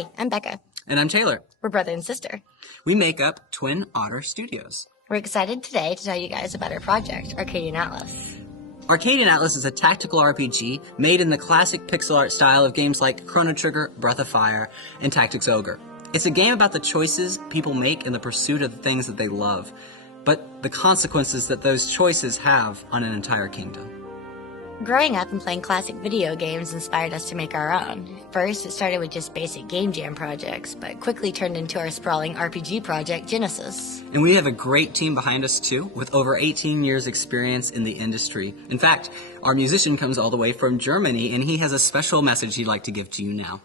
Hi, I'm Becca. And I'm Taylor. We're brother and sister. We make up Twin Otter Studios. We're excited today to tell you guys about our project, Arcadian Atlas. Arcadian Atlas is a tactical RPG made in the classic pixel art style of games like Chrono Trigger, Breath of Fire, and Tactics Ogre. It's a game about the choices people make in the pursuit of the things that they love, but the consequences that those choices have on an entire kingdom. Growing up and playing classic video games inspired us to make our own. First, it started with just basic game jam projects, but quickly turned into our sprawling RPG project, Genesis. And we have a great team behind us too, with over 18 years experience in the industry. In fact, our musician comes all the way from Germany, and he has a special message he'd like to give to you now.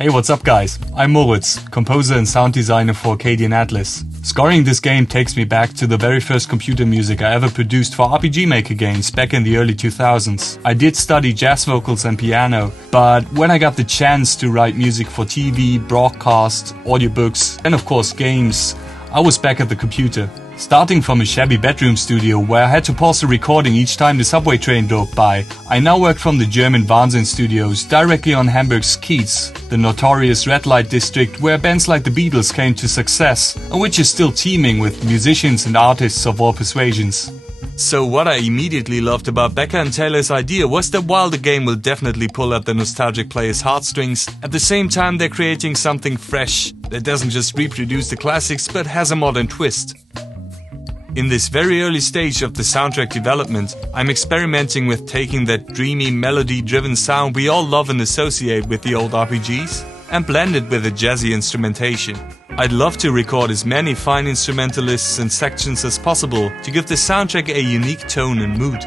Hey, what's up guys? I'm Moritz, composer and sound designer for Arcadian Atlas. Scoring this game takes me back to the very first computer music I ever produced for RPG Maker games back in the early 2000s. I did study jazz vocals and piano, but when I got the chance to write music for TV, broadcast, audiobooks, and of course games, I was back at the computer. Starting from a shabby bedroom studio where I had to pause the recording each time the subway train drove by, I now work from the German Wahnsinn Studios directly on Hamburg's Kiez, the notorious red light district where bands like the Beatles came to success, and which is still teeming with musicians and artists of all persuasions. So what I immediately loved about Becca and Taylor's idea was that while the game will definitely pull at the nostalgic player's heartstrings, at the same time they're creating something fresh that doesn't just reproduce the classics but has a modern twist. In this very early stage of the soundtrack development, I'm experimenting with taking that dreamy, melody-driven sound we all love and associate with the old RPGs and blend it with a jazzy instrumentation. I'd love to record as many fine instrumentalists and sections as possible to give the soundtrack a unique tone and mood.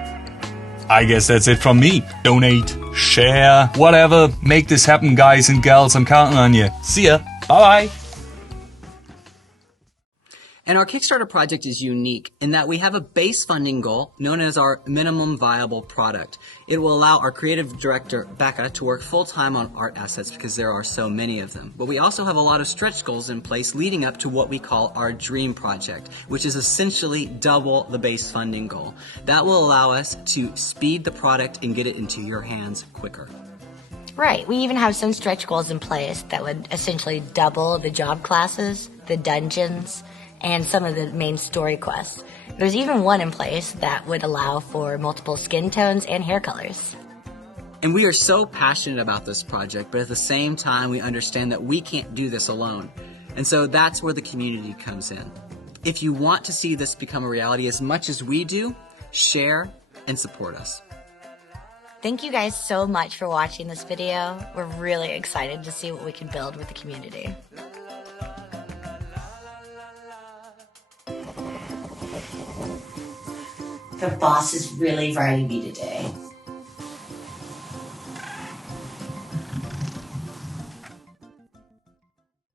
I guess that's it from me. Donate, share, whatever. Make this happen, guys and gals. I'm counting on you. See ya. Bye-bye. And our Kickstarter project is unique in that we have a base funding goal known as our minimum viable product. It will allow our creative director, Becca, to work full-time on art assets because there are so many of them. But we also have a lot of stretch goals in place leading up to what we call our dream project, which is essentially double the base funding goal. That will allow us to speed the product and get it into your hands quicker. Right, we even have some stretch goals in place that would essentially double the job classes, the dungeons, and some of the main story quests. There's even one in place that would allow for multiple skin tones and hair colors. And we are so passionate about this project, but at the same time we understand that we can't do this alone. And so that's where the community comes in. If you want to see this become a reality as much as we do, share and support us. Thank you guys so much for watching this video. We're really excited to see what we can build with the community. The boss is really writing me today.